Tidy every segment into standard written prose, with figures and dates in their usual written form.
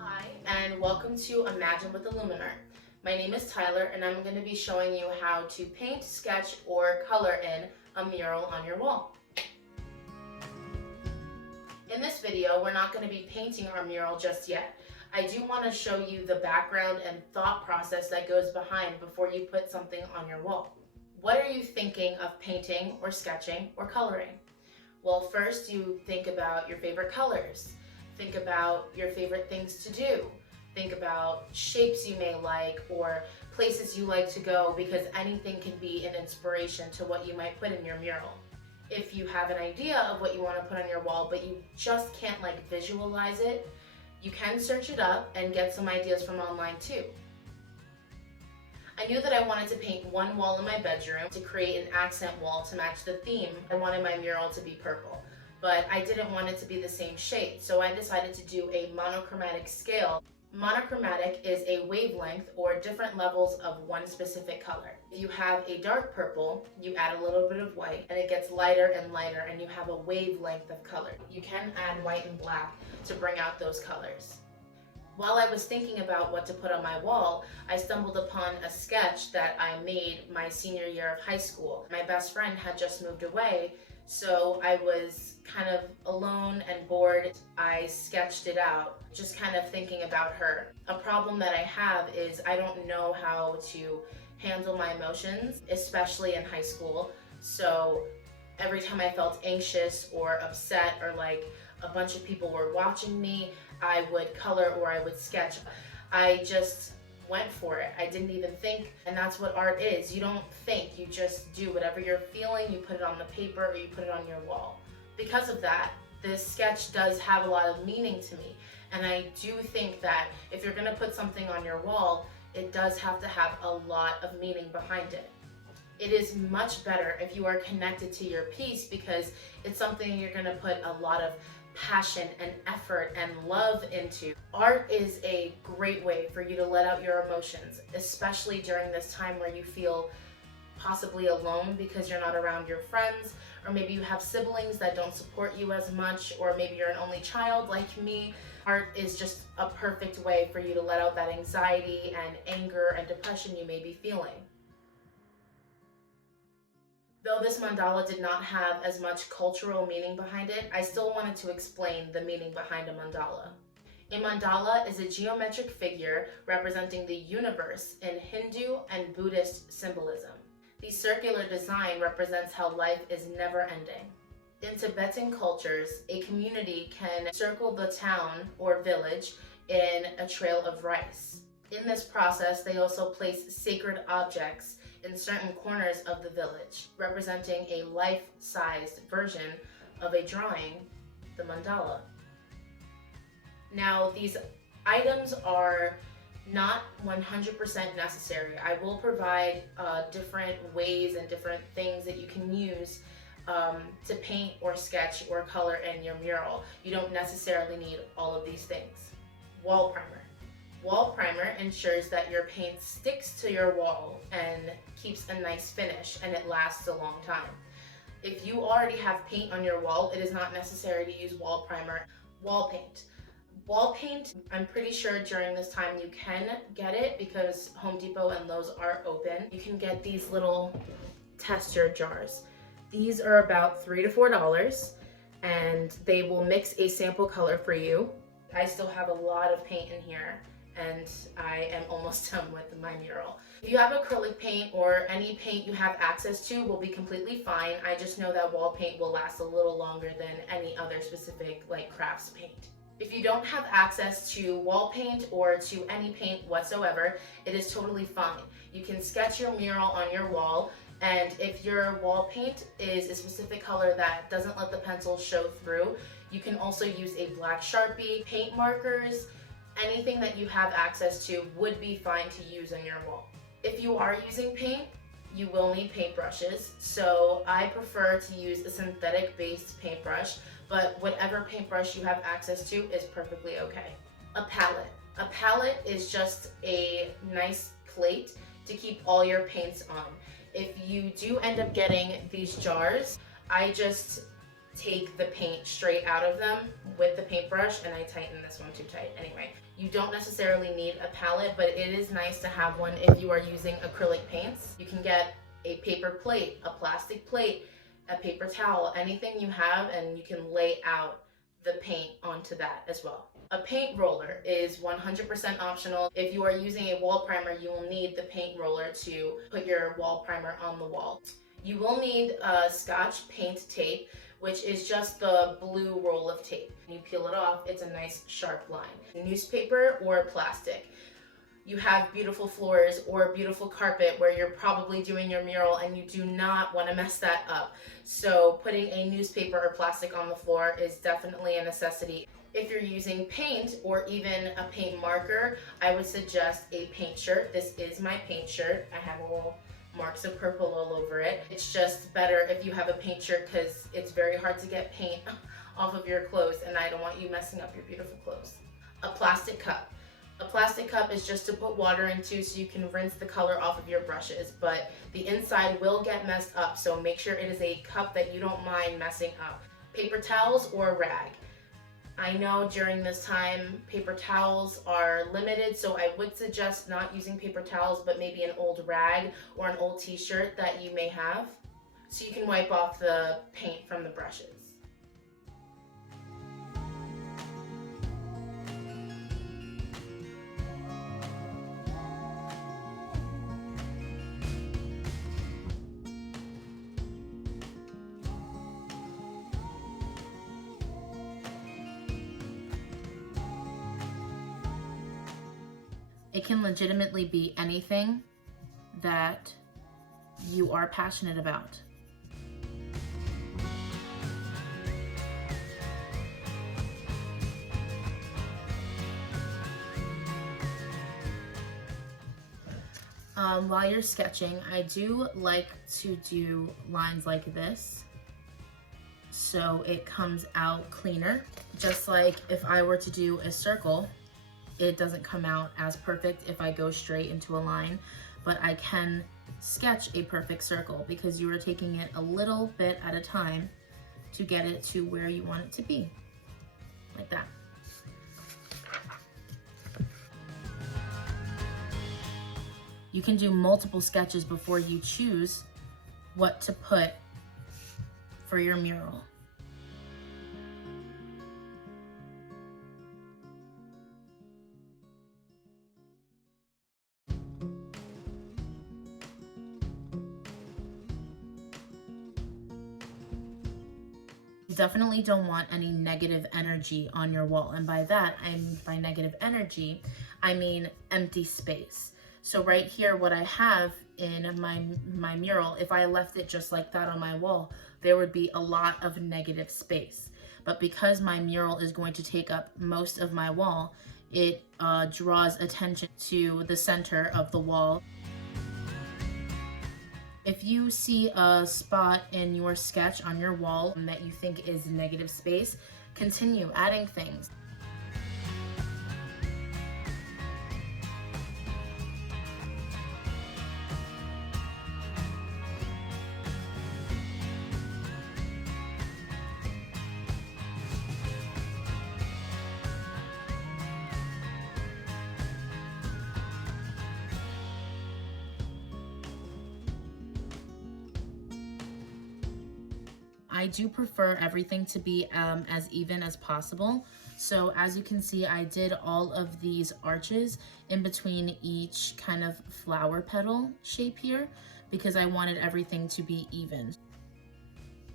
Hi, and welcome to Imagine with IlluminArt. My name is Tyler, and I'm going to be showing you how to paint, sketch, or color in a mural on your wall. In this video, we're not going to be painting our mural just yet. I do want to show you the background and thought process that goes behind before you put something on your wall. What are you thinking of painting or sketching or coloring? Well, first you think about your favorite colors. Think about your favorite things to do. Think about shapes you may like or places you like to go, because anything can be an inspiration to what you might put in your mural. If you have an idea of what you want to put on your wall but you just can't visualize it, you can search it up and get some ideas from online too. I knew that I wanted to paint one wall in my bedroom to create an accent wall to match the theme. I wanted my mural to be purple, but I didn't want it to be the same shade, so I decided to do a monochromatic scale. Monochromatic is a wavelength or different levels of one specific color. If you have a dark purple, you add a little bit of white and it gets lighter and lighter and you have a wavelength of color. You can add white and black to bring out those colors. While I was thinking about what to put on my wall, I stumbled upon a sketch that I made my senior year of high school. My best friend had just moved away, so I was kind of alone and bored. I sketched it out, just kind of thinking about her. A problem that I have is I don't know how to handle my emotions, especially in high school. So every time I felt anxious or upset or like a bunch of people were watching me, I would color or I would sketch. I just went for it. I didn't even think, and that's what art is. You don't think, you just do whatever you're feeling, you put it on the paper or you put it on your wall. Because of that, this sketch does have a lot of meaning to me, and I do think that if you're gonna put something on your wall, it does have to have a lot of meaning behind it. It is much better if you are connected to your piece, because it's something you're gonna put a lot of passion and effort and love into. Art is a great way for you to let out your emotions, especially during this time where you feel possibly alone because you're not around your friends, or maybe you have siblings that don't support you as much, or maybe you're an only child like me. Art is just a perfect way for you to let out that anxiety and anger and depression you may be feeling. Though this mandala did not have as much cultural meaning behind it, I still wanted to explain the meaning behind a mandala. A mandala is a geometric figure representing the universe in Hindu and Buddhist symbolism. The circular design represents how life is never ending. In Tibetan cultures, a community can circle the town or village in a trail of rice. In this process, they also place sacred objects in certain corners of the village, representing a life-sized version of a drawing, the mandala. Now, these items are not 100% necessary. I will provide different ways and different things that you can use to paint or sketch or color in your mural. You don't necessarily need all of these things. Wall primer. Wall primer ensures that your paint sticks to your wall and keeps a nice finish, and it lasts a long time. If you already have paint on your wall, it is not necessary to use wall primer. Wall paint. Wall paint, I'm pretty sure during this time you can get it because Home Depot and Lowe's are open. You can get these little tester jars. These are about $3 to $4, and they will mix a sample color for you. I still have a lot of paint in here, and I am almost done with my mural. If you have acrylic paint or any paint you have access to will be completely fine. I just know that wall paint will last a little longer than any other specific crafts paint. If you don't have access to wall paint or to any paint whatsoever, it is totally fine. You can sketch your mural on your wall, and if your wall paint is a specific color that doesn't let the pencil show through, you can also use a black Sharpie, paint markers. Anything that you have access to would be fine to use on your wall. If you are using paint, you will need paintbrushes, so I prefer to use a synthetic based paintbrush, but whatever paintbrush you have access to is perfectly okay. A palette. A palette is just a nice plate to keep all your paints on. If you do end up getting these jars, I just take the paint straight out of them with the paintbrush, and I tighten this one too tight. Anyway, you don't necessarily need a palette, but it is nice to have one if you are using acrylic paints. You can get a paper plate, a plastic plate, a paper towel, anything you have, and you can lay out the paint onto that as well. A paint roller is 100% optional. If you are using a wall primer, you will need the paint roller to put your wall primer on the wall. You will need Scotch paint tape, which is just the blue roll of tape. When you peel it off, it's a nice sharp line. Newspaper or plastic. You have beautiful floors or beautiful carpet where you're probably doing your mural and you do not want to mess that up. So putting a newspaper or plastic on the floor is definitely a necessity. If you're using paint or even a paint marker, I would suggest a paint shirt. This is my paint shirt. I have a little marks of purple all over it. It's just better if you have a paint shirt because it's very hard to get paint off of your clothes, and I don't want you messing up your beautiful clothes. A plastic cup. A plastic cup is just to put water into so you can rinse the color off of your brushes, but the inside will get messed up, so make sure it is a cup that you don't mind messing up. Paper towels or rag. I know during this time paper towels are limited, so I would suggest not using paper towels, but maybe an old rag or an old t-shirt that you may have, so you can wipe off the paint from the brushes. It can legitimately be anything that you are passionate about. While you're sketching, I do like to do lines like this so it comes out cleaner. Just like if I were to do a circle, it doesn't come out as perfect if I go straight into a line, but I can sketch a perfect circle because you are taking it a little bit at a time to get it to where you want it to be, like that. You can do multiple sketches before you choose what to put for your mural. You definitely don't want any negative energy on your wall, and by that, by negative energy, I mean empty space. So right here, what I have in my mural, if I left it just like that on my wall, there would be a lot of negative space. But because my mural is going to take up most of my wall, it draws attention to the center of the wall. If you see a spot in your sketch on your wall that you think is negative space, continue adding things. I do prefer everything to be as even as possible. So as you can see, I did all of these arches in between each kind of flower petal shape here because I wanted everything to be even.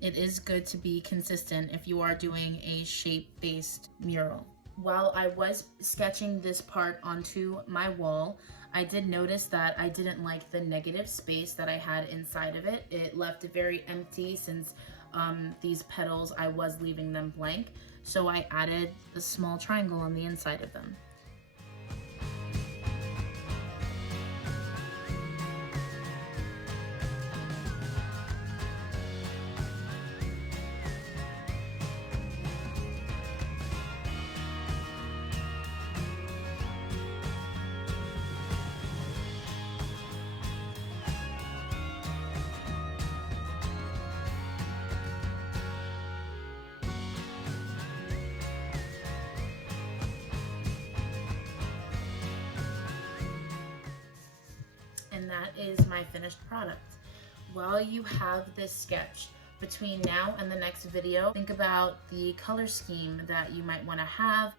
It is good to be consistent if you are doing a shape-based mural. While I was sketching this part onto my wall, I did notice that I didn't like the negative space that I had inside of it. It left it very empty since these petals, I was leaving them blank. So I added a small triangle on the inside of them. that is my finished product. While you have this sketch, between now and the next video, think about the color scheme that you might want to have.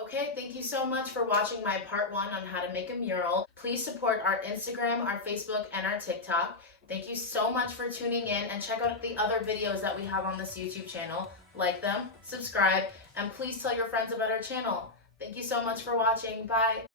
Okay, thank you so much for watching my part 1 on how to make a mural. Please support our Instagram, our Facebook, and our TikTok. Thank you so much for tuning in, and check out the other videos that we have on this YouTube channel. Like them, subscribe, and please tell your friends about our channel. Thank you so much for watching. Bye.